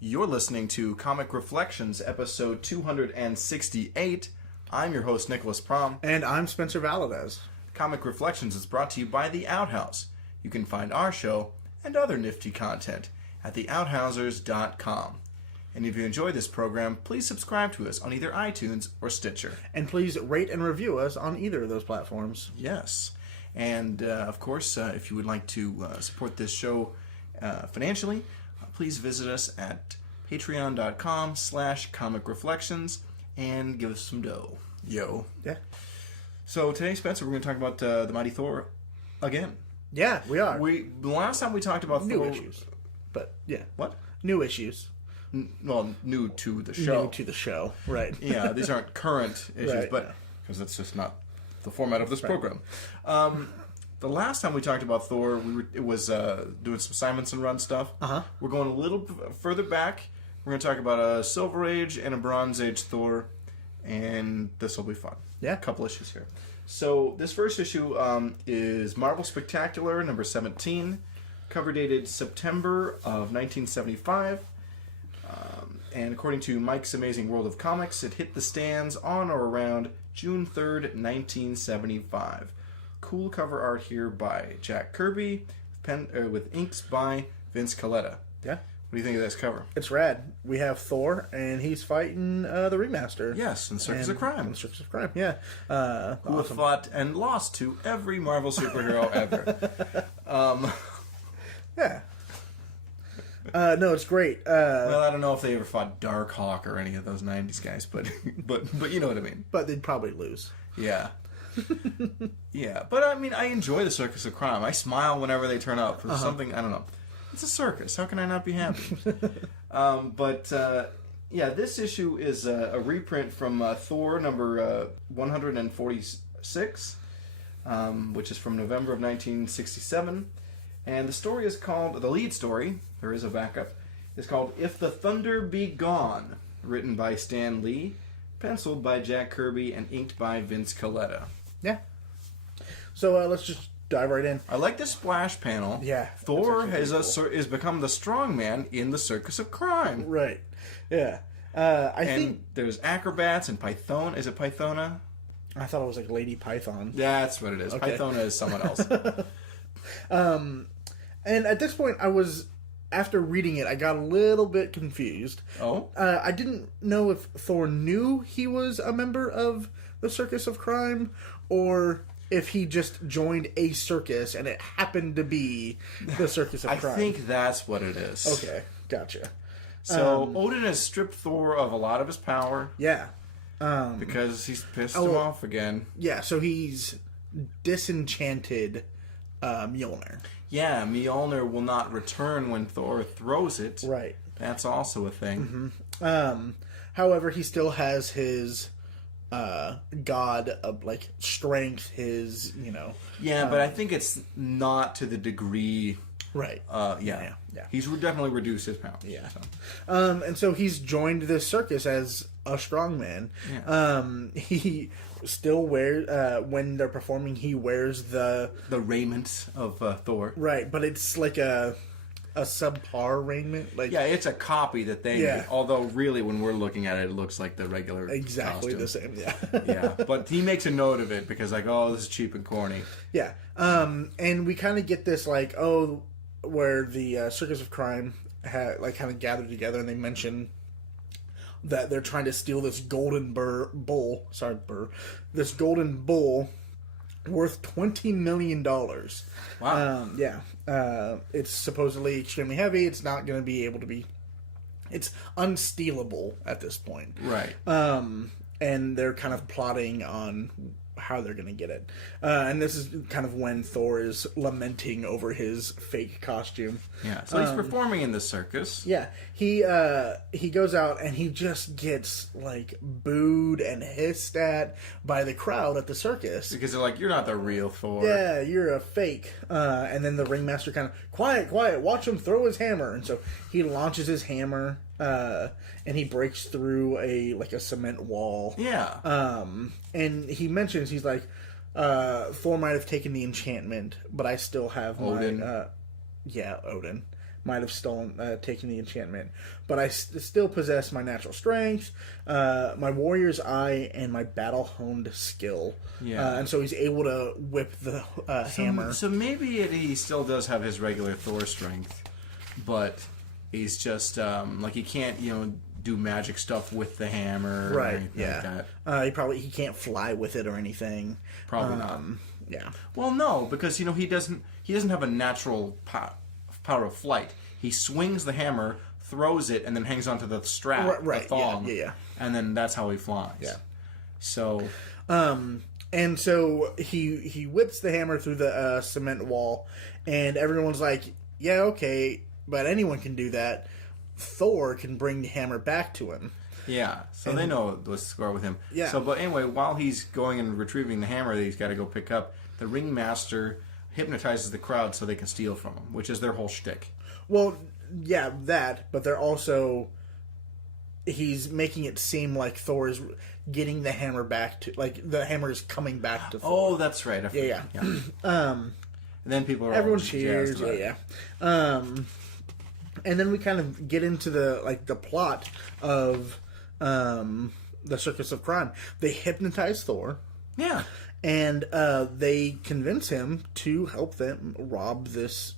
You're listening to Comic Reflections, episode 268. I'm your host, Nicholas Prom. And I'm Spencer Valadez. Comic Reflections is brought to you by The Outhouse. You can find our show and other nifty content at theouthousers.com. And if you enjoy this program, please subscribe to us on either iTunes or Stitcher. And please rate and review us on either of those platforms. Yes. And, of course, if you would like to support this show financially, please visit us at patreon.com/comicreflections and give us some dough. Yo. Yeah. So today, Spencer, we're going to talk about the Mighty Thor again. Yeah, we are. The last time we talked about New Thor... issues. But, yeah. What? New issues. New to the show. New to the show, right. Yeah, these aren't current issues, right, but... Because that's just not the format of this program. The last time we talked about Thor, it was doing some Simonson Run stuff. Uh-huh. We're going a little further back. We're going to talk about a Silver Age and a Bronze Age Thor, and this will be fun. Yeah. A couple issues here. So this first issue is Marvel Spectacular, number 17, cover dated September of 1975. And according to Mike's Amazing World of Comics, it hit the stands on or around June 3rd, 1975. Cool cover art here by Jack Kirby, with inks by Vince Colletta. Yeah. What do you think of this cover? It's rad. We have Thor, and he's fighting the Remaster. Yes, in Circus of Crime. In Circus of Crime, yeah. Who have fought and lost to every Marvel superhero ever. Yeah. No, it's great. Well, I don't know if they ever fought Darkhawk or any of those 90s guys, but you know what I mean. But they'd probably lose. Yeah. Yeah, but I mean, I enjoy the Circus of Crime. I smile whenever they turn up. There's something, I don't know. It's a circus. How can I not be happy? Yeah, this issue is a reprint from Thor number 146, which is from November of 1967. And the story is called, the lead story, there is a backup, is called If the Thunder Be Gone, written by Stan Lee, penciled by Jack Kirby, and inked by Vince Colletta. Yeah. So let's just dive right in. I like this splash panel. Yeah. Thor has become the strong man in the Circus of Crime. Right. Yeah. I think there's acrobats and Python. Is it Pythona? I thought it was like Lady Python. That's what it is. Okay. Pythona is someone else. And at this point, after reading it, I got a little bit confused. Oh? I didn't know if Thor knew he was a member of the Circus of Crime, or if he just joined a circus and it happened to be the Circus of Crime. I think that's what it is. Okay, gotcha. So Odin has stripped Thor of a lot of his power. Yeah. Because he's pissed him off again. Yeah, so he's disenchanted Mjolnir. Yeah, Mjolnir will not return when Thor throws it. Right. That's also a thing. Mm-hmm. However, he still has his god of like strength, his Yeah, but I think it's not to the degree. Right. Yeah. He's definitely reduced his power. Yeah. So. And so he's joined this circus as a strongman. Yeah. He still wears when they're performing. He wears the raiment of Thor. Right, but it's like a subpar raiment. Like it's a copy that they made. Although really, when we're looking at it, it looks like the regular exactly costume. the same. Yeah. Yeah, but he makes a note of it because this is cheap and corny. Yeah. And we kind of get this where the Circus of Crime kind of gathered together, and they mention that they're trying to steal this golden bull. This golden bull worth $20 million. Wow. It's supposedly extremely heavy. It's not going to be able to be. It's unstealable at this point. Right. And they're kind of plotting on how they're going to get it. And this is kind of when Thor is lamenting over his fake costume. Yeah, so he's performing in the circus. Yeah, he goes out and he just gets booed and hissed at by the crowd at the circus. Because they're like, you're not the real Thor. Yeah, you're a fake. And then the ringmaster kind of, quiet, watch him throw his hammer. And so he launches his hammer, and he breaks through a cement wall. Yeah. And he mentions, he's like, Thor might have taken the enchantment, but I still have Odin. Odin. might have taken the enchantment. But I still possess my natural strength, my warrior's eye, and my battle-honed skill. Yeah. And so he's able to whip the hammer. So maybe he still does have his regular Thor strength, but he's just like he can't do magic stuff with the hammer, or anything like that. He can't fly with it or anything. Probably not. Yeah. Well, no, because he doesn't have a natural power of flight. He swings the hammer, throws it, and then hangs onto the strap, the thong, and then that's how he flies. Yeah. So. And so he whips the hammer through the cement wall, and everyone's like, "Yeah, okay, but anyone can do that." Thor can bring the hammer back to him. Yeah, so they know what's the score with him. Yeah. So, but anyway, while he's going and retrieving the hammer that he's got to go pick up, the ringmaster hypnotizes the crowd so they can steal from him, which is their whole shtick. Well, yeah, that, but they're also... He's making it seem like Thor is getting the hammer back to... Like, the hammer is coming back to Thor. Oh, that's right. Yeah. And then people are everyone all cheers. jazzed about it. Yeah. And then we kind of get into the plot of the Circus of Crime. They hypnotize Thor. Yeah. And they convince him to help them rob this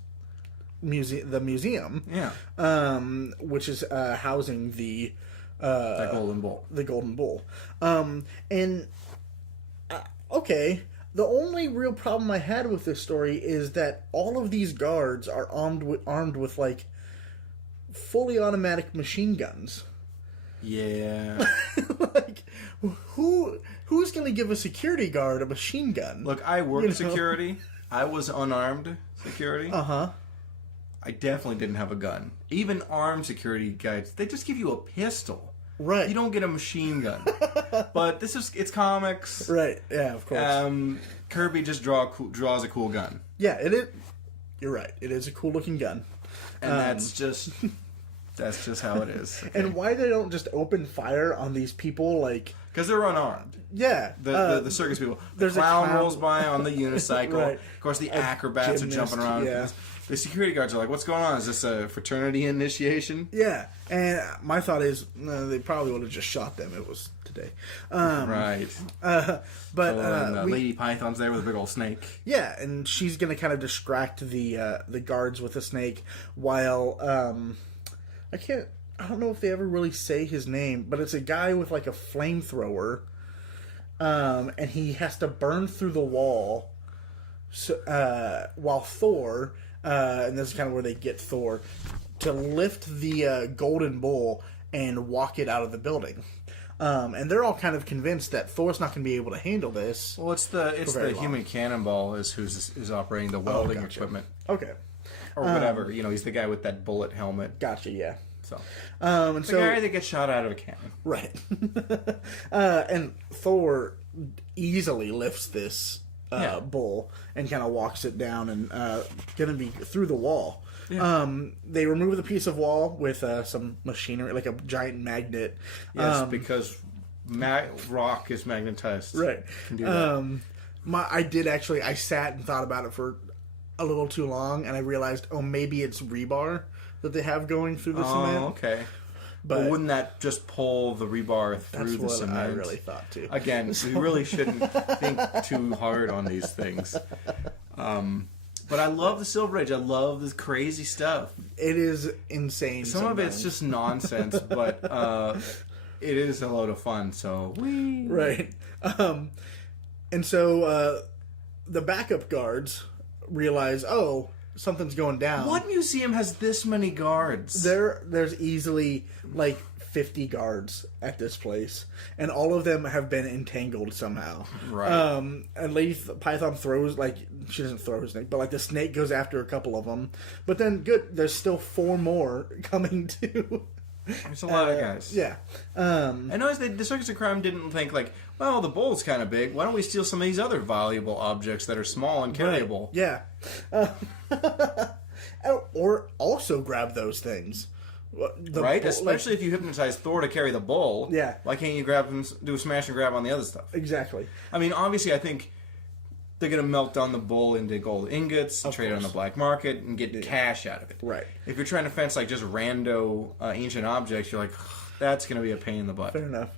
museum. Yeah. Which is housing the Golden Bull. The Golden Bull. Okay. The only real problem I had with this story is that all of these guards are armed with like fully automatic machine guns. Yeah. Like, who's going to give a security guard a machine gun? Look, I worked security. I was unarmed security. Uh-huh. I definitely didn't have a gun. Even armed security guys, they just give you a pistol. Right. You don't get a machine gun. But it's comics. Right. Yeah, of course. Kirby just draws a cool gun. Yeah, it is. You're right. It is a cool looking gun. And that's just how it is. Okay. And why they don't just open fire on these people, like... Because they're unarmed. Yeah. The circus people. There's the clown a clown rolls by on the unicycle. Right. Of course, the acrobats gymnast, are jumping around. yeah. The security guards are like, what's going on? Is this a fraternity initiation? Yeah. And my thought is, they probably would have just shot them. It was today. Right. But Lady Python's there with a big old snake. Yeah, and she's going to kind of distract the guards with the snake while... I don't know if they ever really say his name, but it's a guy with like a flamethrower, and he has to burn through the wall. So, while Thor, and this is kind of where they get Thor, to lift the golden bull and walk it out of the building. And they're all kind of convinced that Thor's not going to be able to handle this. Well, it's the human cannonball who's operating the welding equipment. Okay. Or whatever. He's the guy with that bullet helmet. Gotcha, yeah. So, and the guy that gets shot out of a cannon. Right. And Thor easily lifts this bull and kind of walks it down and going to be through the wall. Yeah. They remove the piece of wall with some machinery, like a giant magnet. Yes, because rock is magnetized. Right. Can do that. I sat and thought about it for a little too long, and I realized, maybe it's rebar that they have going through the cement. Oh, okay. But wouldn't that just pull the rebar through the cement? I really thought too. Again, we really shouldn't think too hard on these things. But I love the Silver Age. I love this crazy stuff. It is insane. Some of it's just nonsense, but it is a load of fun. So right. And so the backup guards realize, something's going down. What museum has this many guards? There's easily like 50 guards at this place, and all of them have been entangled somehow. Right. And Lady Python throws, she doesn't throw her snake, but the snake goes after a couple of them. But then, there's still 4 more coming too. There's a lot of guys. Yeah. I noticed that the Circus of Crime didn't think the bull's kind of big. Why don't we steal some of these other valuable objects that are small and carryable? Right. Yeah. Or also grab those things. Right? Especially if you hypnotize Thor to carry the bull. Yeah. Why can't you grab him, do a smash and grab on the other stuff? Exactly. I mean, obviously, I think they're going to melt down the bull into gold ingots and Of trade it on the course. black market and get cash out of it. Right. If you're trying to fence like just rando ancient objects, you're like, that's going to be a pain in the butt. Fair enough.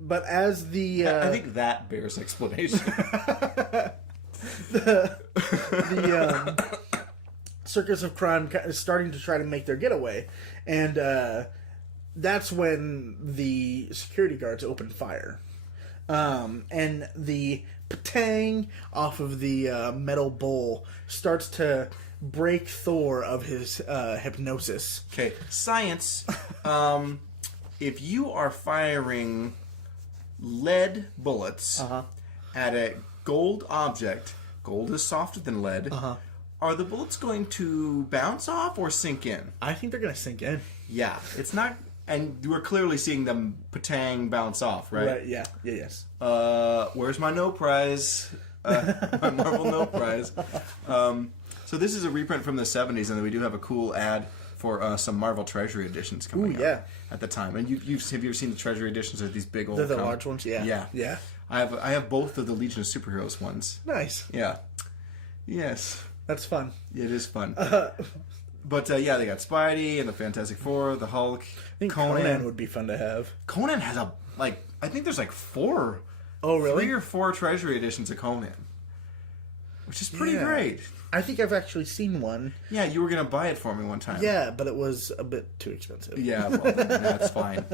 But as the I think that bears explanation. the Circus of Crime is starting to try to make their getaway, and that's when the security guards open fire, and the patang off of the metal bull starts to break Thor of his hypnosis. Okay, science. If you are firing lead bullets at a gold object, gold is softer than lead. Are the bullets going to bounce off or sink in? I think they're going to sink in. Yeah, it's not, and we're clearly seeing them patang bounce off, right? Right, yeah, yes. Where's my no prize? My Marvel no prize. So this is a reprint from the 70s, and then we do have a cool ad for some Marvel Treasury editions coming out at the time. And have you ever seen the Treasury editions of these big old? They're the large ones, yeah. Yeah. I have both of the Legion of Superheroes ones. Nice. Yeah. Yes. That's fun. It is fun. But yeah, they got Spidey and the Fantastic Four, the Hulk. I think Conan would be fun to have. Conan has I think there's like 4. Oh, really? 3 or 4 Treasury editions of Conan, which is pretty great. I think I've actually seen one. Yeah, you were gonna buy it for me one time. Yeah, but it was a bit too expensive. Yeah, well, that's fine.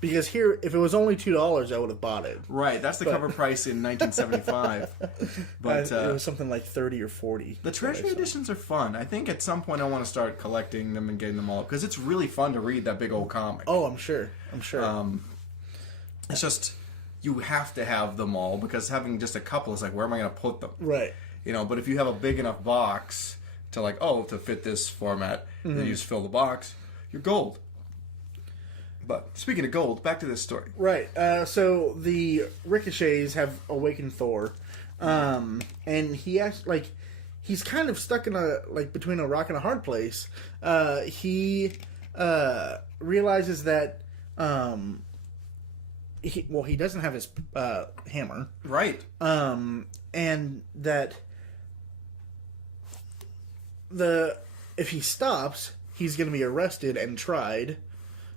Because here, if it was only $2, I would have bought it. Right, that's the cover price in 1975. But it was something like 30 or 40. The Treasury editions are fun. I think at some point I want to start collecting them and getting them all, because it's really fun to read that big old comic. Oh, I'm sure. It's just, you have to have them all, because having just a couple is like, where am I going to put them? Right. But if you have a big enough box to to fit this format, then you just fill the box, you're gold. But speaking of gold, back to this story. Right. So the Ricochets have awakened Thor, and he he's kind of stuck in between a rock and a hard place. He realizes that he doesn't have his hammer, Right. and that if he stops, he's going to be arrested and tried.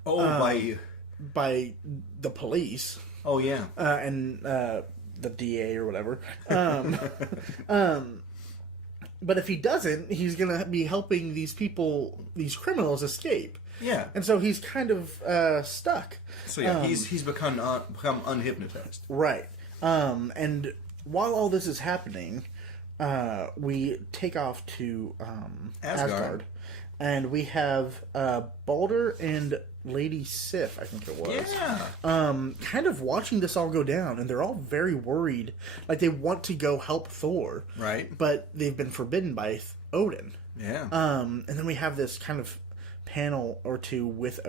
By the police. Oh, yeah. And the DA or whatever. But if he doesn't, he's going to be helping these criminals escape. Yeah. And so he's kind of stuck. So yeah, he's become unhypnotized. Right. And while all this is happening, we take off to Asgard. And we have Balder and Lady Sif, I think it was. Yeah. Kind of watching this all go down, and they're all very worried. Like, they want to go help Thor. Right. But they've been forbidden by Odin. Yeah. And then we have this kind of panel or two with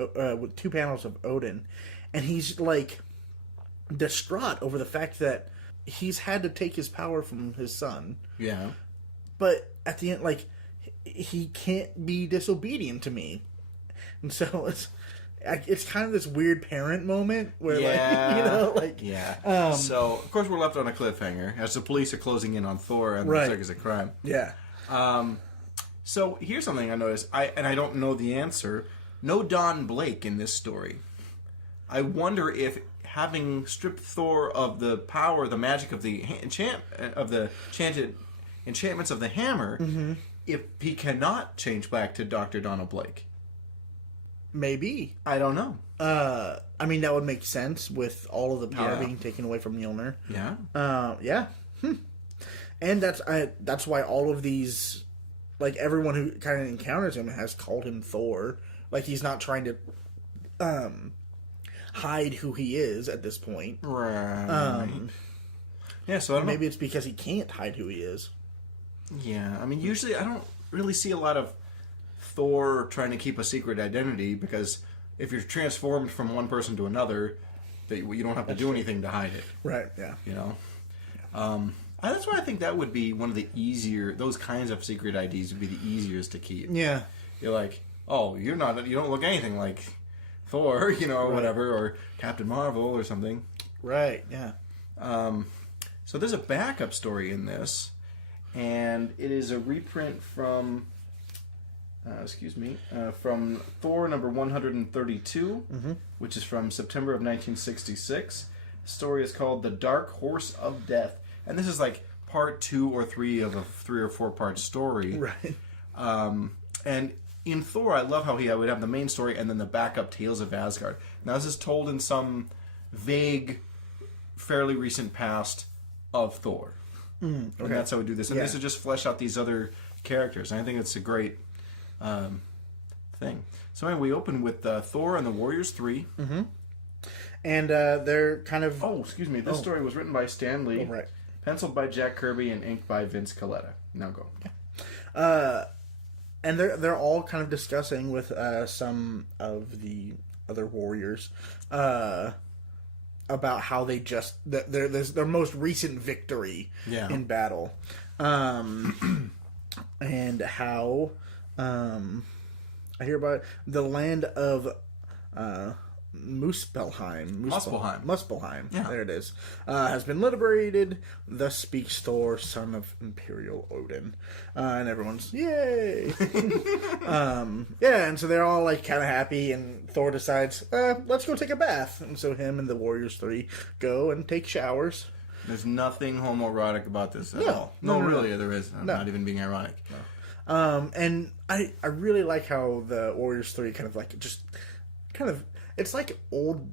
2 panels of Odin. And he's, distraught over the fact that he's had to take his power from his son. Yeah. But at the end, he can't be disobedient to me. And so it's kind of this weird parent moment where, Yeah. So, of course, we're left on a cliffhanger as the police are closing in on Thor and the Circus of Crime. Yeah. So, here's something I noticed, and I don't know the answer. No Don Blake in this story. I wonder if having stripped Thor of the power, the magic of the enchantments of the hammer, if he cannot change back to Dr. Donald Blake. Maybe. I don't know. I mean, that would make sense with all of the power being taken away from Mjolnir. Yeah. Yeah. And that's why all of these, everyone who kind of encounters him has called him Thor. He's not trying to hide who he is at this point. Right. Yeah, so I don't know. Maybe it's because he can't hide who he is. Yeah, I mean, usually I don't really see a lot of Thor trying to keep a secret identity, because if you're transformed from one person to another, you don't have to do anything to hide it. Right, yeah. That's why I think that would be one of the easier, those kinds of secret IDs would be the easiest to keep. Yeah. You're like, oh, you don't look anything like Thor, or whatever, or Captain Marvel or something. Right, yeah. So there's a backup story in this, and it is a reprint from, from Thor number 132, which is from September of 1966. The story is called The Dark Horse of Death, and this is like part 2 or 3 of a 3 or 4 part story. Right. And in Thor, I love how he would have the main story and then the backup Tales of Asgard. Now this is told in some vague, fairly recent past of Thor. And that's how we do this. And this would just flesh out these other characters. And I think it's a great thing. So anyway, we open with Thor and the Warriors 3. And they're kind of... Oh, excuse me. This story was written by Stan Lee. Oh, right. Penciled by Jack Kirby and inked by Vince Colletta. Now go. And they're all kind of discussing with some of the other warriors about how they just their most recent victory in battle, and how I hear about the land of Muspelheim. Yeah. There it is. Has been liberated. Thus speaks Thor, son of Imperial Odin. And everyone's, yay! And so they're all like kind of happy, and Thor decides, let's go take a bath. And so him and the Warriors 3 go and take showers. There's nothing homoerotic about this at all. No, Really, there is. I'm not even being ironic. No. And I really like how the Warriors 3 kind of it's like old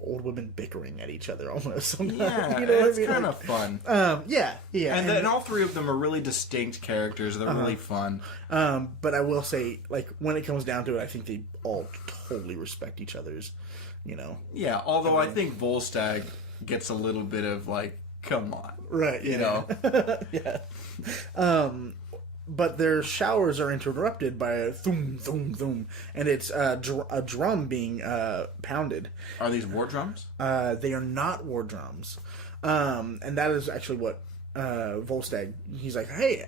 women bickering at each other almost sometimes. Yeah, you know it's kind of fun. And all 3 of them are really distinct characters. They're really fun. But I will say, like, when it comes down to it, I think they all totally respect each other's, Yeah, although I think Volstagg gets a little bit of, like, come on. Right, you know? Yeah. But their showers are interrupted by a thum, thum, thum, and it's a drum being pounded. Are these war drums? They are not war drums. And that is actually what Volstagg, he's like, hey,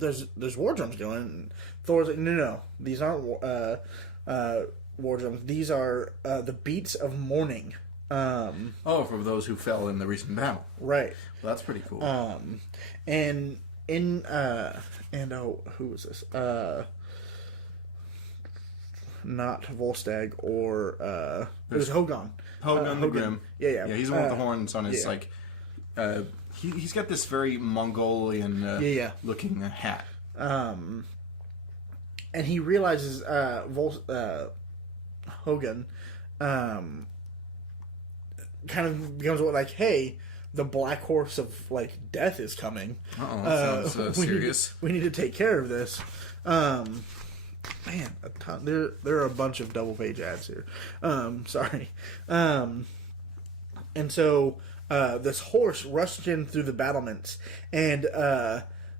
there's war drums going. And Thor's like, no, these aren't war drums. These are the beats of mourning. For those who fell in the recent battle. Right. Well, that's pretty cool. Who was this? Not Volstagg or it was Hogun. Hogun the Grim. Yeah. He's the one with the horns on his he's got this very Mongolian looking hat. And he realizes Hogun kind of becomes like, hey, the black horse of like death is coming. That sounds serious. We need to take care of this. Man, a ton. There are a bunch of double page ads here. Sorry. And so this horse rushed in through the battlements, and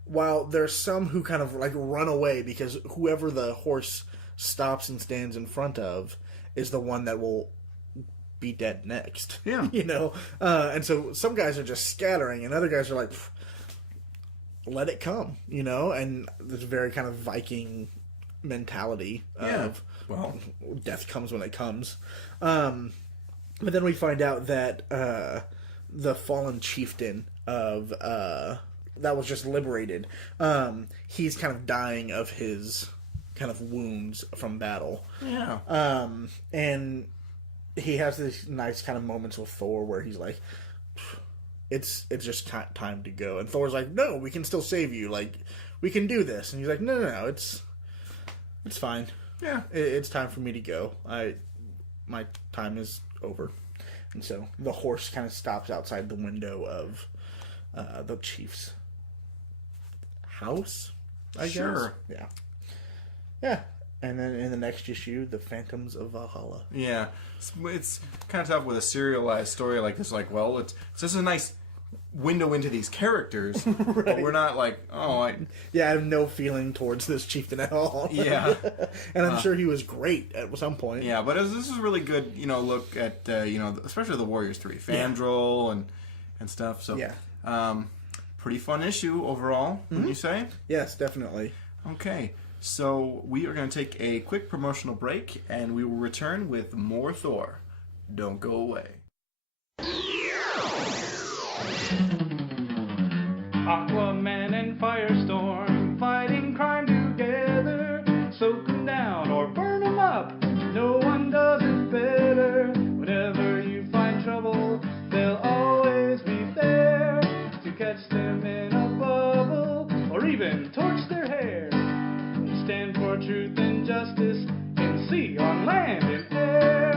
while there's some who kind of like run away because whoever the horse stops and stands in front of is the one that will be dead next. Yeah. And so some guys are just scattering, and other guys are like, let it come, and there's a very kind of Viking mentality of, well, death comes when it comes. But then we find out that the fallen chieftain of that was just liberated, he's kind of dying of his kind of wounds from battle. Yeah. And he has these nice kind of moments with Thor where he's like, it's just time to go. And Thor's like, no, we can still save you. Like, we can do this. And he's like, no, it's fine. Yeah. It's time for me to go. My time is over. And so the horse kind of stops outside the window of the chief's house, I guess. Sure. Yeah. And then in the next issue, The Phantoms of Valhalla. Yeah. It's kind of tough with a serialized story like this. Like, well, it's just a nice window into these characters, right. But we're not like, I have no feeling towards this chieftain at all. Yeah. And I'm sure he was great at some point. Yeah, but this is a really good, look at, especially the Warriors 3. Fandral and stuff. So, pretty fun issue overall, wouldn't you say? Yes, definitely. Okay. So we are going to take a quick promotional break, and we will return with more Thor. Don't go away. Aquaman and Firestorm fighting crime together. Soak 'em down or burn 'em up. No one does it better. Whenever you find trouble, they'll always be there to catch them in a bubble or even torch their hair. They stand for truth and justice in sea, on land, and air.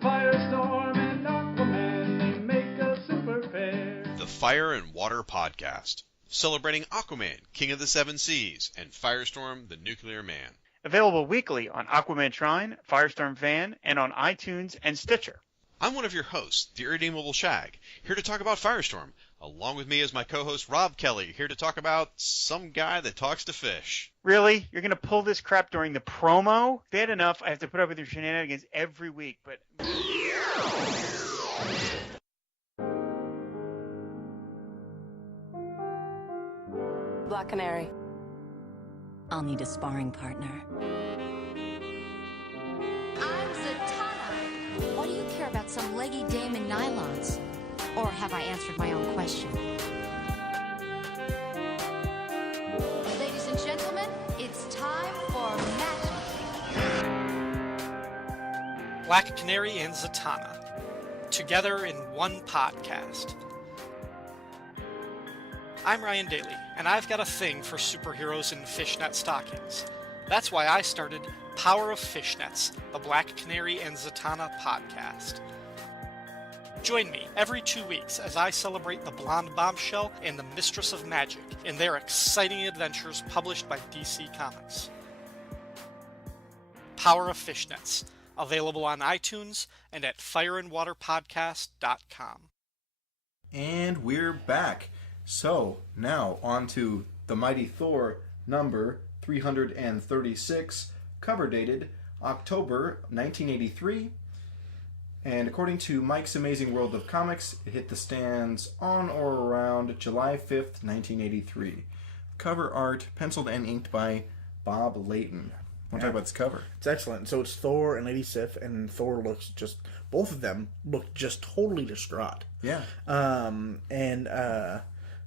Firestorm and Aquaman, they make a super pair. The Fire and Water Podcast, celebrating Aquaman, King of the Seven Seas, and Firestorm, the Nuclear Man. Available weekly on Aquaman Shrine, Firestorm Fan, and on iTunes and Stitcher. I'm one of your hosts, the Irredeemable Shag, here to talk about Firestorm. Along with me is my co-host Rob Kelly, here to talk about some guy that talks to fish. Really? You're going to pull this crap during the promo? Bad enough I have to put up with your shenanigans every week, but... Black Canary. I'll need a sparring partner. I'm Zatanna. Why do you care about some leggy dame in nylons? Or have I answered my own question? Ladies and gentlemen, it's time for matchmaking. Black Canary and Zatanna, together in one podcast. I'm Ryan Daly, and I've got a thing for superheroes in fishnet stockings. That's why I started Power of Fishnets, the Black Canary and Zatanna podcast. Join me every 2 weeks as I celebrate the Blonde Bombshell and the Mistress of Magic in their exciting adventures published by DC Comics. Power of Fishnets, available on iTunes and at fireandwaterpodcast.com. And we're back. So, now on to The Mighty Thor, number 336, cover dated October 1983. And according to Mike's Amazing World of Comics, it hit the stands on or around July 5th, 1983. Cover art penciled and inked by Bob Layton. Want to talk about this cover? It's excellent. So it's Thor and Lady Sif, and Thor looks just... Both of them look just totally distraught. Yeah.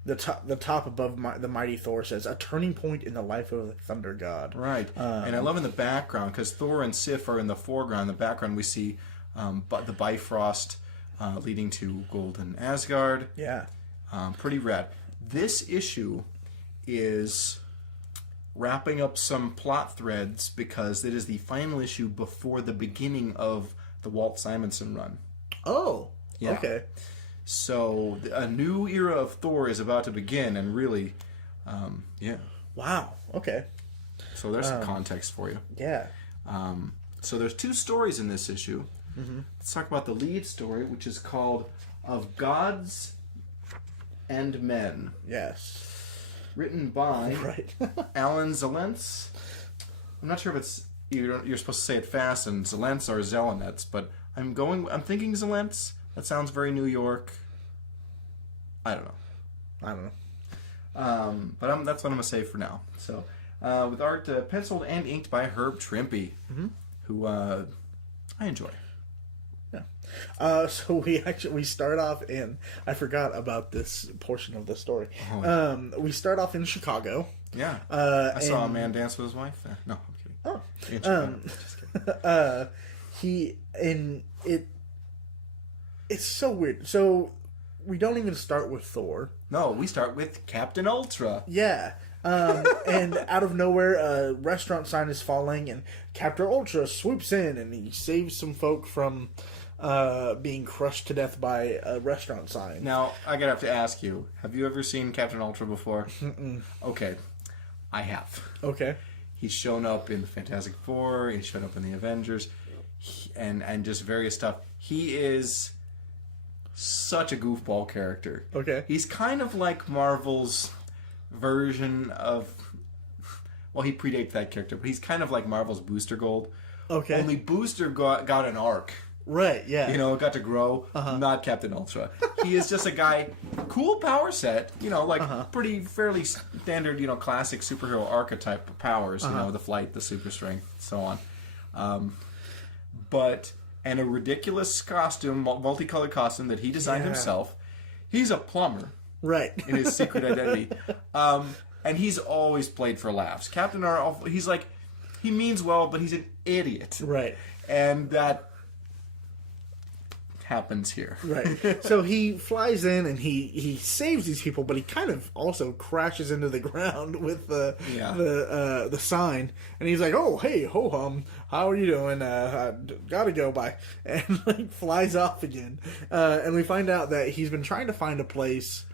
The top above the Mighty Thor says, "A turning point in the life of the Thunder God." Right. And I love in the background, because Thor and Sif are in the foreground. In the background, we see the Bifrost leading to Golden Asgard. Yeah. Pretty rad. This issue is wrapping up some plot threads because it is the final issue before the beginning of the Walt Simonson run. Oh. Yeah. Okay. So a new era of Thor is about to begin, and really, yeah. Wow. Okay. So there's some context for you. Yeah. So there's two stories in this issue. Mm-hmm. Let's talk about the lead story, which is called "Of Gods and Men." Yes. Written by Right. Alan Zelentz. I'm not sure if it's you're supposed to say it fast and Zelentz or Zelenetz, but I'm thinking Zelentz. That sounds very New York. I don't know. But that's what I'm going to say for now. So, with art penciled and inked by Herb Trimpe, who I enjoy. Yeah. So we start off in... I forgot about this portion of the story. Oh. We start off in Chicago. Yeah. I saw a man dance with his wife there. No, I'm kidding. Oh. In Chicago. Just kidding. It's so weird. So, we don't even start with Thor. No, we start with Captain Ultra. Yeah. And out of nowhere, a restaurant sign is falling, and Captain Ultra swoops in, and he saves some folk from being crushed to death by a restaurant sign. Now, I gotta have to ask you, have you ever seen Captain Ultra before? Mm-mm. Okay. I have. Okay. He's shown up in the Fantastic Four, he's shown up in the Avengers, and just various stuff. He is such a goofball character. Okay. He's kind of like Marvel's version of... Well, he predates that character, but he's kind of like Marvel's Booster Gold. Okay. Only Booster got an arc. Right, yeah. You know, got to grow. Not Captain Ultra. He is just a guy, cool power set, you know, like pretty fairly standard, you know, classic superhero archetype powers, you know, the flight, the super strength, so on. And a ridiculous costume, multicolored costume that he designed himself. He's a plumber. Right. in his secret identity. And he's always played for laughs. Captain R, he's like, he means well, but he's an idiot. Right. And that happens here. Right. So he flies in and he saves these people, but he kind of also crashes into the ground with the sign. And he's like, "Oh, hey, ho hum, how are you doing? Gotta go, bye," and like flies off again. And we find out that he's been trying to find a place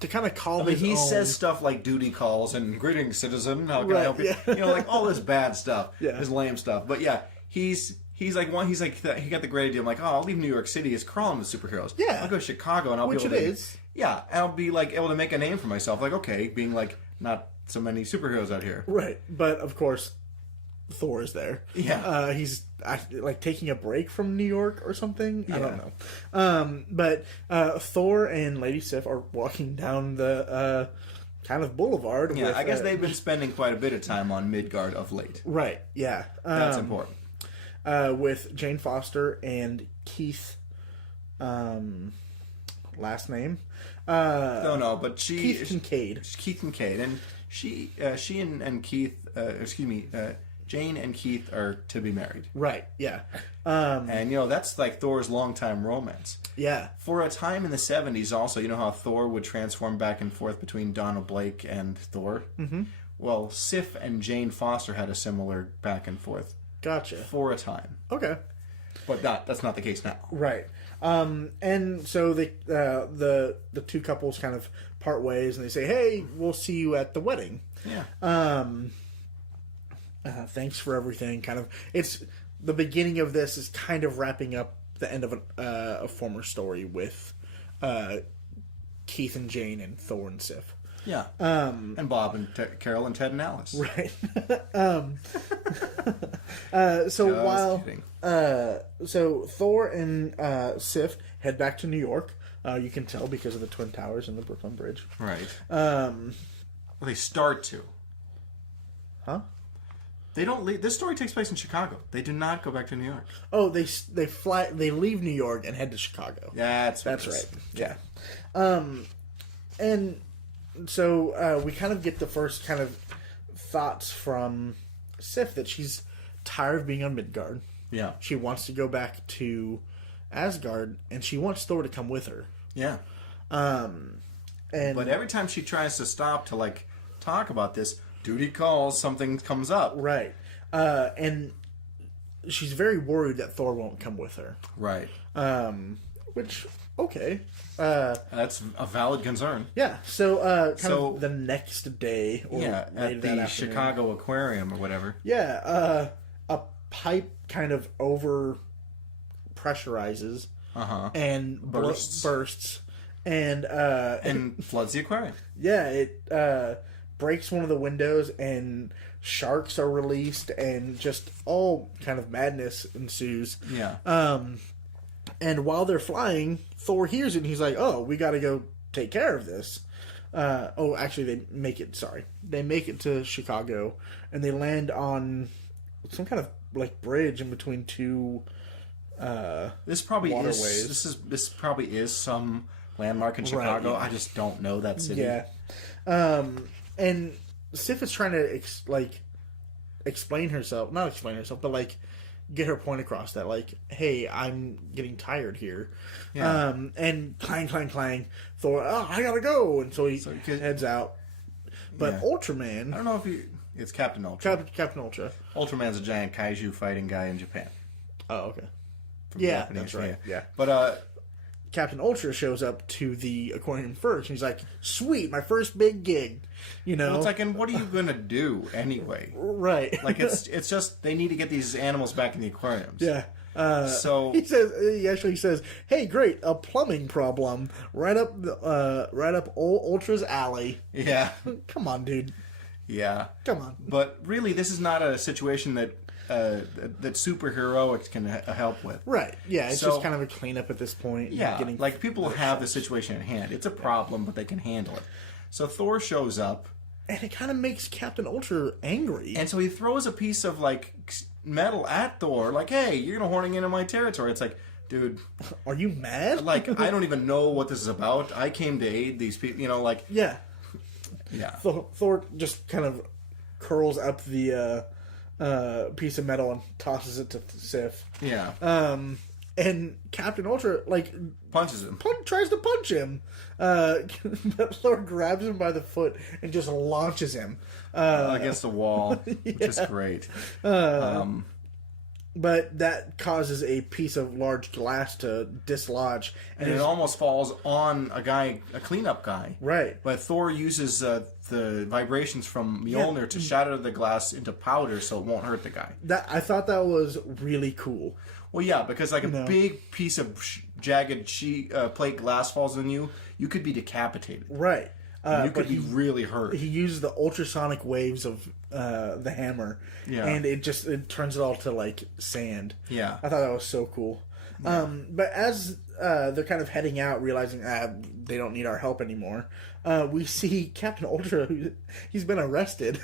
to kind of call. He says stuff like duty calls and greetings, citizen. How can I help you? Yeah. You know, like all this bad stuff, Yeah. this lame stuff. But yeah, he's like he got the great idea. I'm like, oh, I'll leave New York City. It's crawling with superheroes. Yeah. I'll go to Chicago and I'll Which be able it to. is. Yeah, and I'll be like able to make a name for myself. Like, okay, being like not so many superheroes out here. Right. But of course, Thor is there. Yeah. He's like taking a break from New York or something. I Yeah. don't know. But Thor and Lady Sif are walking down the kind of boulevard. Yeah, with, I guess they've been spending quite a bit of time on Midgard of late. Right. Yeah. That's important. With Jane Foster and Keith. Last name. No, but Keith Kincaid. Keith Kincaid, and she and Keith, Jane and Keith are to be married. Right. Yeah. And that's like Thor's longtime romance. Yeah. For a time in the 70s, also, you know how Thor would transform back and forth between Donna Blake and Thor. Mm-hmm. Well, Sif and Jane Foster had a similar back and forth. Gotcha. For a time, Okay. but that's not the case now. Right. And so the two couples kind of part ways, and they say, "Hey, we'll see you at the wedding." Yeah. Thanks for everything. Kind of, it's the beginning of this is kind of wrapping up the end of a former story with Keith and Jane and Thor and Sif. Yeah. And Bob and Carol and Ted and Alice. Right. So Just kidding. So Thor and Sif head back to New York. You can tell because of the Twin Towers and the Brooklyn Bridge. Right. Well, they start to. Huh? They don't leave. This story takes place in Chicago. They do not go back to New York. Oh, they fly. They leave New York and head to Chicago. That's right. Yeah. And so we kind of get the first kind of thoughts from Sif that she's tired of being on Midgard. Yeah. She wants to go back to Asgard, and she wants Thor to come with her. Yeah. And But every time she tries to stop to like talk about this, duty calls, something comes up. right, and she's very worried that Thor won't come with her. Right. Which okay. That's a valid concern. Yeah. So kind So- of the next day, or Yeah, later at that the afternoon. Chicago Aquarium or whatever. Yeah, a pipe kind of over pressurizes and bursts, and And floods the aquarium. yeah, it breaks one of the windows, and sharks are released, and just all kind of madness ensues. Yeah. And while they're flying, Thor hears it, and he's like, "Oh, we got to go take care of this." Actually, they make it to Chicago, and they land on some kind of like bridge in between two This probably waterways. is. This probably is some landmark in Chicago. yeah. I just don't know that city. Yeah. And Sif is trying to explain herself, not explain herself, but like get her point across that like, hey, I'm getting tired here. Yeah. And clang, clang, clang. Thor, oh, I gotta go, and so he heads out. But Yeah. Ultraman, I don't know if it's Captain Ultra. Captain Ultra. Ultraman's a giant kaiju fighting guy in Japan. Oh, okay. From Yeah, Japanese, that's right. Yeah. But Captain Ultra shows up to the aquarium first, and he's like, "Sweet, my first big gig." You know, well, it's like, and what are you gonna do anyway? right? Like it's just they need to get these animals back in the aquariums. Yeah. So he actually says, "Hey, great, a plumbing problem right up old Ultra's alley." yeah, Come on, dude. yeah. Come on. But really, this is not a situation that that superheroics can help with. Right. Yeah, it's So- just kind of a cleanup at this point. Yeah, Getting like people have the situation at hand. It's a problem, but they can handle it. So Thor shows up, and it kind of makes Captain Ultra angry. and so he throws a piece of like metal at Thor, like, "Hey, you're gonna horning into my territory." It's like, dude, Are you mad? like, I don't even know what this is about. I came to aid these people, you know, like, Yeah. yeah. Thor just kind of curls up the piece of metal and tosses it to Sif. Yeah. And Captain Ultra, like, Punches him. tries to punch him. But Thor grabs him by the foot and just launches him. Against the wall, which is great. But that causes a piece of large glass to dislodge. And it almost falls on a cleanup guy. Right. But Thor uses the vibrations from Mjolnir to shatter the glass into powder so it won't hurt the guy. I thought that was really cool. Well, yeah, because like a big piece of jagged plate glass falls on you, you could be decapitated. Right. You could be really hurt. He uses the ultrasonic waves of the hammer, and it turns it all to like sand. Yeah. I thought that was so cool. Yeah. But as they're kind of heading out, realizing they don't need our help anymore, we see Captain Ultra. He's been arrested,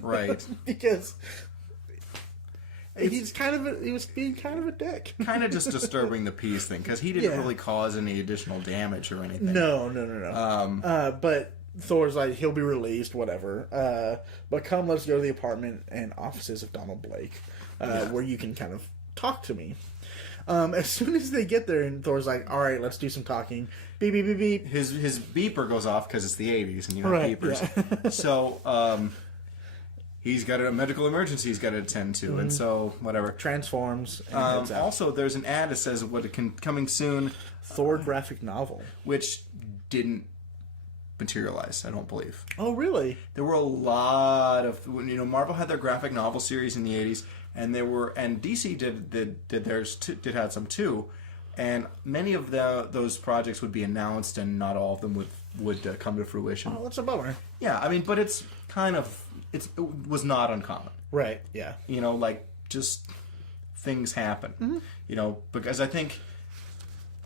right? Because he was being kind of a dick. Kind of just disturbing the peace thing because he didn't really cause any additional damage or anything. No. But Thor's like, he'll be released, whatever. But come, let's go to the apartment and offices of Donald Blake, where you can kind of talk to me. As soon as they get there, and Thor's like, all right, let's do some talking. Beep, beep, beep, beep. His beeper goes off because it's the 80s and you have beepers. Yeah. So, he's got a medical emergency he's got to attend to, and so, whatever. Transforms. And also, there's an ad that says, coming soon. Thor graphic novel. Which didn't materialize, I don't believe. Oh, really? There were a lot of, Marvel had their graphic novel series in the 80s, and DC did have some too, and many of those projects would be announced, and not all of them would come to fruition. Oh, that's a bummer. Yeah, I mean, but it was not uncommon. Right, yeah. Just things happen. Mm-hmm. Because I think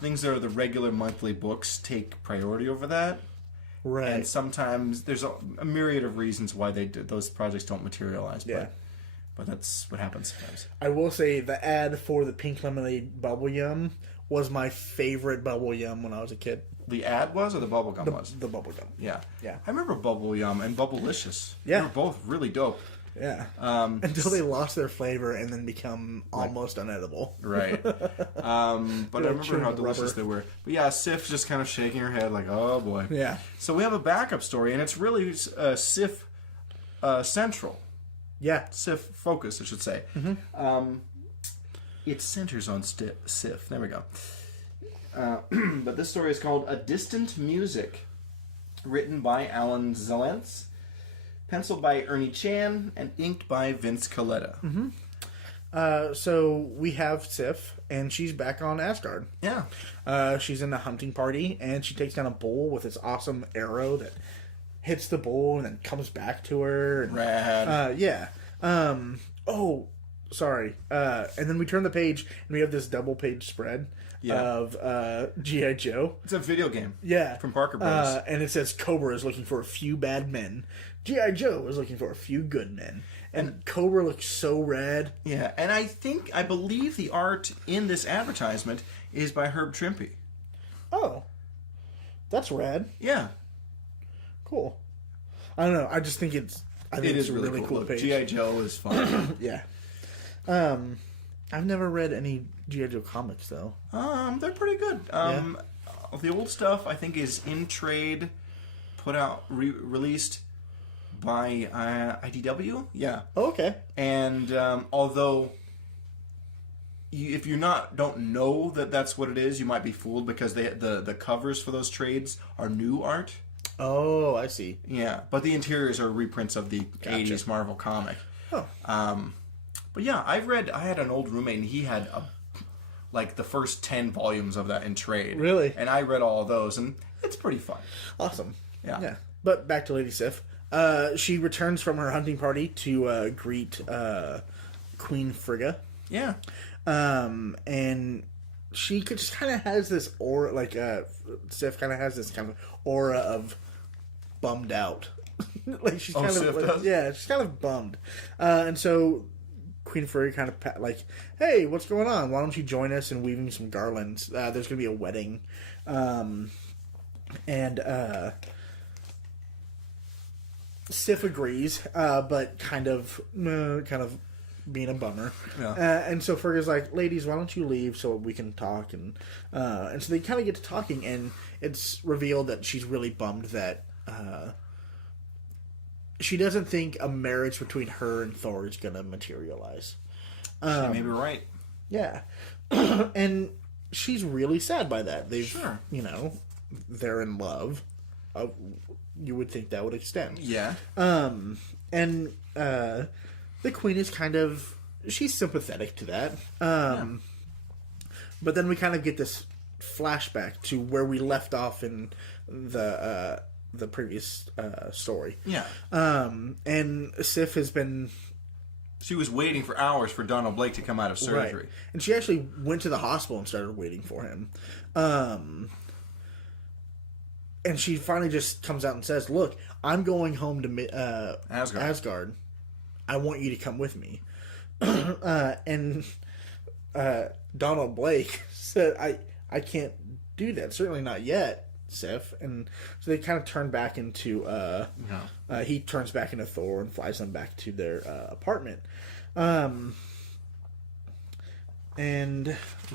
things that are the regular monthly books take priority over that. Right. And sometimes there's a myriad of reasons why those projects don't materialize. Yeah. But that's what happens sometimes. I will say the ad for the Pink Lemonade Bubble Yum was my favorite Bubble Yum when I was a kid. The ad was, or the bubble gum was? The Bubble Gum. Yeah. Yeah. I remember Bubble Yum and Bubblicious. Yeah. They were both really dope. Yeah. Until they lost their flavor and then become almost unedible. Right. But I remember how delicious they were. But yeah, Sif just kind of shaking her head like, oh boy. Yeah. So we have a backup story, and it's really Sif central. Yeah. Sif focus, I should say. Mm-hmm. It centers on Sif. There we go. But this story is called A Distant Music, written by Alan Zalentz, penciled by Ernie Chan, and inked by Vince Coletta. Mm-hmm. So we have Sif, and she's back on Asgard. Yeah. She's in a hunting party, and she takes down a bull with this awesome arrow that hits the bull and then comes back to her. And, Rad. Yeah. Oh, sorry. And then we turn the page, and we have this double-page spread of G.I. Joe. It's a video game. Yeah. From Parker Bros. And it says Cobra is looking for a few bad men. G.I. Joe is looking for a few good men. And Cobra looks so rad. Yeah, and I believe the art in this advertisement is by Herb Trimpe. Oh. That's rad. Yeah. Cool. I don't know. I just think it's a really cool page. G.I. Joe is fun. Yeah. I've never read any G.I. Joe comics, though. They're pretty good. The old stuff, I think, is in trade, put out, released by IDW. Yeah. Oh, okay. And although if you don't know that that's what it is, you might be fooled because the covers for those trades are new art. Oh, I see. Yeah, but the interiors are reprints of the 80s Marvel comic. Oh. But yeah, I had an old roommate and he had the first 10 volumes of that in trade. Really? And I read all of those, and it's pretty fun. Awesome. Yeah. But back to Lady Sif. She returns from her hunting party to greet Queen Frigga. Yeah. And she just kind of has this aura, Sif kind of has this kind of aura of bummed out. She's kind of Sif does? Yeah, she's kind of bummed. And so Queen Fury kind of like, hey, what's going on? Why don't you join us in weaving some garlands? There's going to be a wedding. Sif agrees, but kind of being a bummer. Yeah. And so Ferga's like, ladies, why don't you leave so we can talk? And so they kind of get to talking, and it's revealed that she's really bummed that she doesn't think a marriage between her and Thor is going to materialize. She may be right. Yeah. And she's really sad by that. Sure. They're in love. You would think that would extend. Yeah. And the Queen is she's sympathetic to that. But then we kind of get this flashback to where we left off in the previous story. Yeah. And Sif has been... She was waiting for hours for Donald Blake to come out of surgery. Right. And she actually went to the hospital and started waiting for him. And she finally just comes out and says, look, I'm going home to Asgard. I want you to come with me. And Donald Blake said, I can't do that. Certainly not yet, Sif. And so they kind of turn back into... he turns back into Thor and flies them back to their apartment. And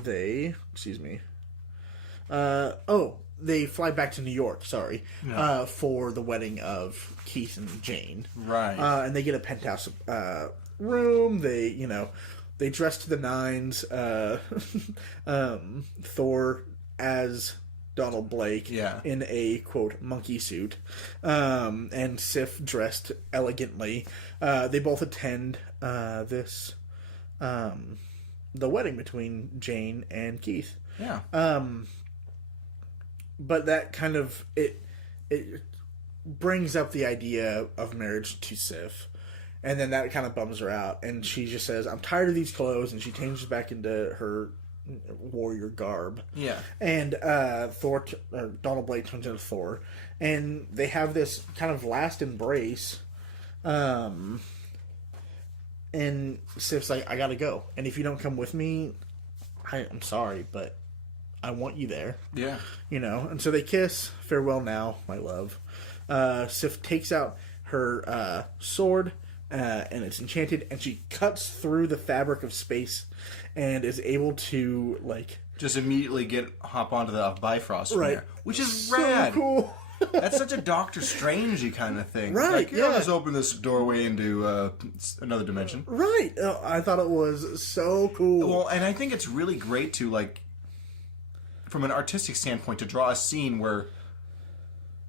they... Excuse me. They fly back to New York, for the wedding of Keith and Jane. Right. And they get a penthouse room. They dress to the nines. Thor as Donald Blake in a, quote, monkey suit. And Sif dressed elegantly. They both attend the wedding between Jane and Keith. Yeah. But that kind of it brings up the idea of marriage to Sif, and then that kind of bums her out, and she just says, "I'm tired of these clothes," and she changes back into her warrior garb. Yeah, and Donald Blake turns into Thor, and they have this kind of last embrace. And Sif's like, "I gotta go, and if you don't come with me, I'm sorry, but I want you there." Yeah. And so they kiss. Farewell now, my love. Sif takes out her sword, and it's enchanted, and she cuts through the fabric of space and is able to, just immediately hop onto the Bifrost from there, which is so rad. Cool. That's such a Doctor Strangey kind of thing. Right, I'll just open this doorway into another dimension. Right. I thought it was so cool. Well, and I think it's really great to, from an artistic standpoint, to draw a scene where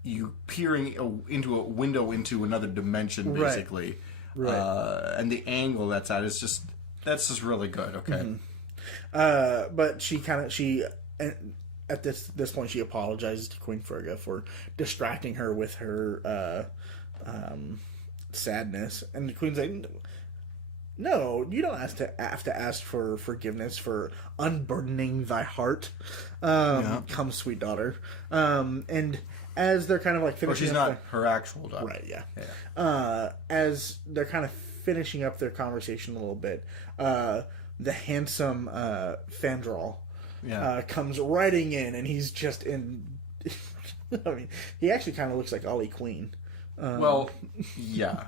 you peering into a window into another dimension, basically. Right. And the angle that's just really good. Okay. Mm-hmm. But at this point, she apologizes to Queen Ferga for distracting her with her sadness, and the Queen's like, "No, you don't have to ask for forgiveness for unburdening thy heart. Come, sweet daughter." And as they're kind of finishing, she's not her actual daughter, right? Yeah. As they're kind of finishing up their conversation a little bit, the handsome Fandral comes riding in, and he's just in. I mean, he actually kind of looks like Ollie Queen. Well, yeah.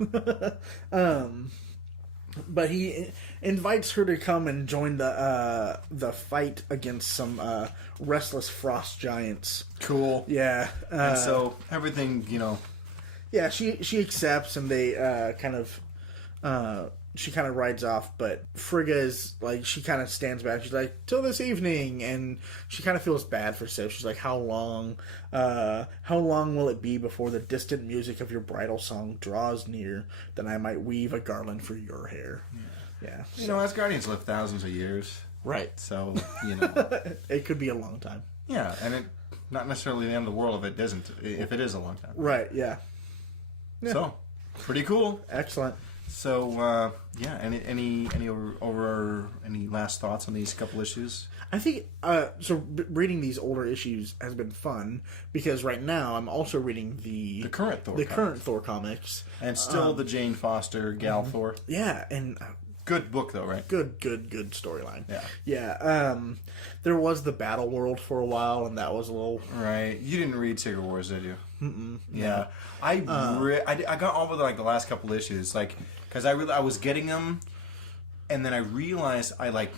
But he invites her to come and join the fight against some restless frost giants. Cool. Yeah. And so everything, Yeah, she accepts, and they she kind of rides off, but Frigga is she kind of stands back. She's like, "Till this evening," and she kind of feels bad for Sif. She's like, How long will it be before the distant music of your bridal song draws near, that I might weave a garland for your hair?" Yeah. Asgardians live thousands of years, right? So it could be a long time. Yeah, and it not necessarily the end of the world if it isn't. If it is a long time, right? Yeah. So pretty cool. Excellent. So any last thoughts on these couple issues? I think reading these older issues has been fun, because right now I'm also reading the current Thor comics, and still the Jane Foster Gal Thor. Yeah, and Good book, though, right? Good storyline. Yeah. Yeah. There was the Battle World for a while, and that was a little... Right. You didn't read Secret Wars, did you? Mm-mm. Yeah. I got on with, like, the last couple issues, like, because I was getting them, and then I realized I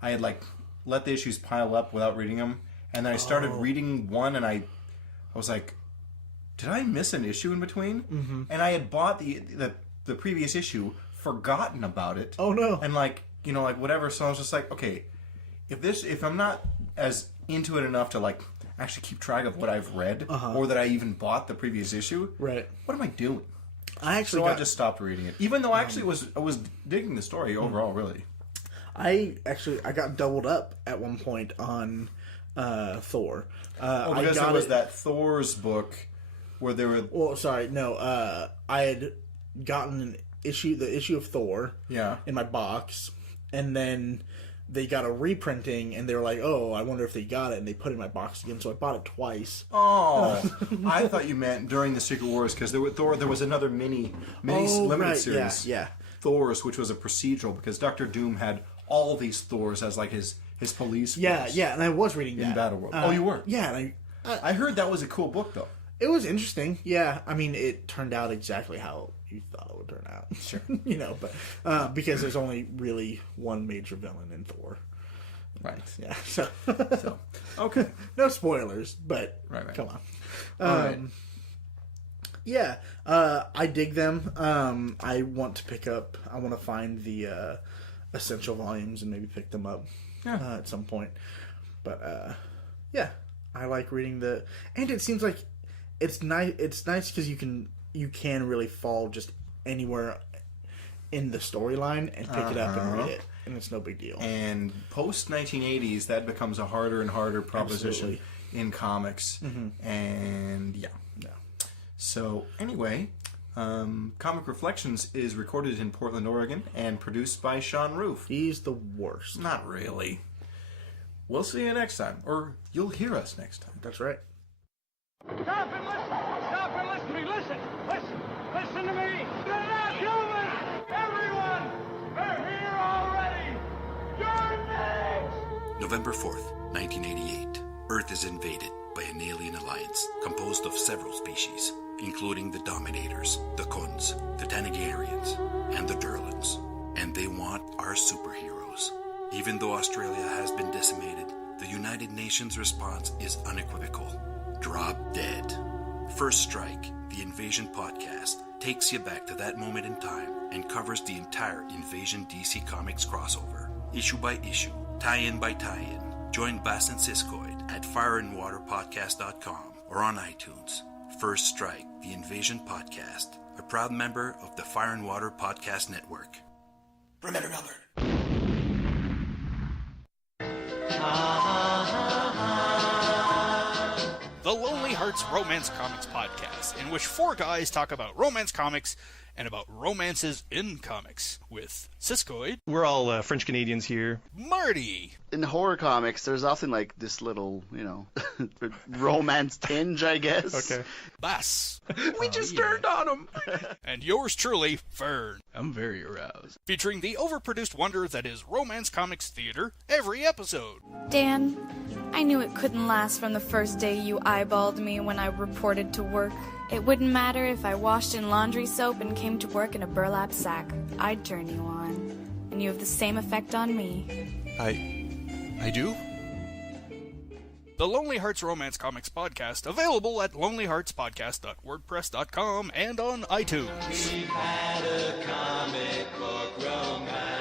had let the issues pile up without reading them, and then I started reading one, and I was like, did I miss an issue in between? Mm-hmm. And I had bought the previous issue, forgotten about it. Oh no! And whatever. So I was just like, okay, if I'm not as into it enough to like actually keep track of what I've read or that I even bought the previous issue, right? What am I doing? I just stopped reading it, even though I was digging the story overall. Really, I got doubled up at one point on Thor. Because there was that Thor's book. Where there were... Well, sorry, no. I had gotten the issue of Thor in my box, and then they got a reprinting, and they were like, oh, I wonder if they got it, and they put it in my box again, so I bought it twice. Oh, I thought you meant during the Secret Wars, because there was another mini limited series. Yeah. Thor's, which was a procedural, because Dr. Doom had all these Thors as like his police force. Yeah, and I was reading that. In Battle World. You were? Yeah, and I heard that was a cool book, though. It was interesting, yeah. I mean, it turned out exactly how you thought it would turn out. Sure. But because there's only really one major villain in Thor. Right. Yeah. So okay. No spoilers, but right. Come on. All right. Yeah. I dig them. I want to find the essential volumes and maybe pick them up at some point. But yeah, I like reading and it seems like it's nice. It's nice because you can really fall just anywhere in the storyline and pick it up and read it, and it's no big deal. And post 1980s, that becomes a harder and harder proposition in comics. Mm-hmm. And yeah. So anyway, Comic Reflections is recorded in Portland, Oregon, and produced by Sean Roof. He's the worst. Not really. We'll see you next time, or you'll hear us next time. That's right. Stop and listen! Stop and listen to me! Listen! Listen! Listen to me! They're not human! Everyone! They're here already! You're next! November 4th, 1988. Earth is invaded by an alien alliance composed of several species, including the Dominators, the Khunds, the Tanagarians, and the Durlans. And they want our superheroes. Even though Australia has been decimated, the United Nations response is unequivocal. Drop dead. First Strike, the Invasion podcast, takes you back to that moment in time and covers the entire Invasion DC Comics crossover. Issue by issue, tie-in by tie-in. Join Bass and Siskoid at fireandwaterpodcast.com or on iTunes. First Strike, the Invasion podcast, a proud member of the Fire and Water Podcast Network. Remember, Albert. The Lonely Hearts Romance Comics Podcast, in which four guys talk about romance comics and about romances in comics, with Siskoid. We're all French Canadians here. Marty. In horror comics, there's often like this little, romance tinge, I guess. Okay. Bass. We just turned on him. And yours truly, Fern. I'm very aroused. Featuring the overproduced wonder that is romance comics theater every episode. Dan, I knew it couldn't last from the first day you eyeballed me when I reported to work. It wouldn't matter if I washed in laundry soap and came to work in a burlap sack. I'd turn you on. And you have the same effect on me. I do? The Lonely Hearts Romance Comics Podcast, available at lonelyheartspodcast.wordpress.com and on iTunes. We've had a comic book romance.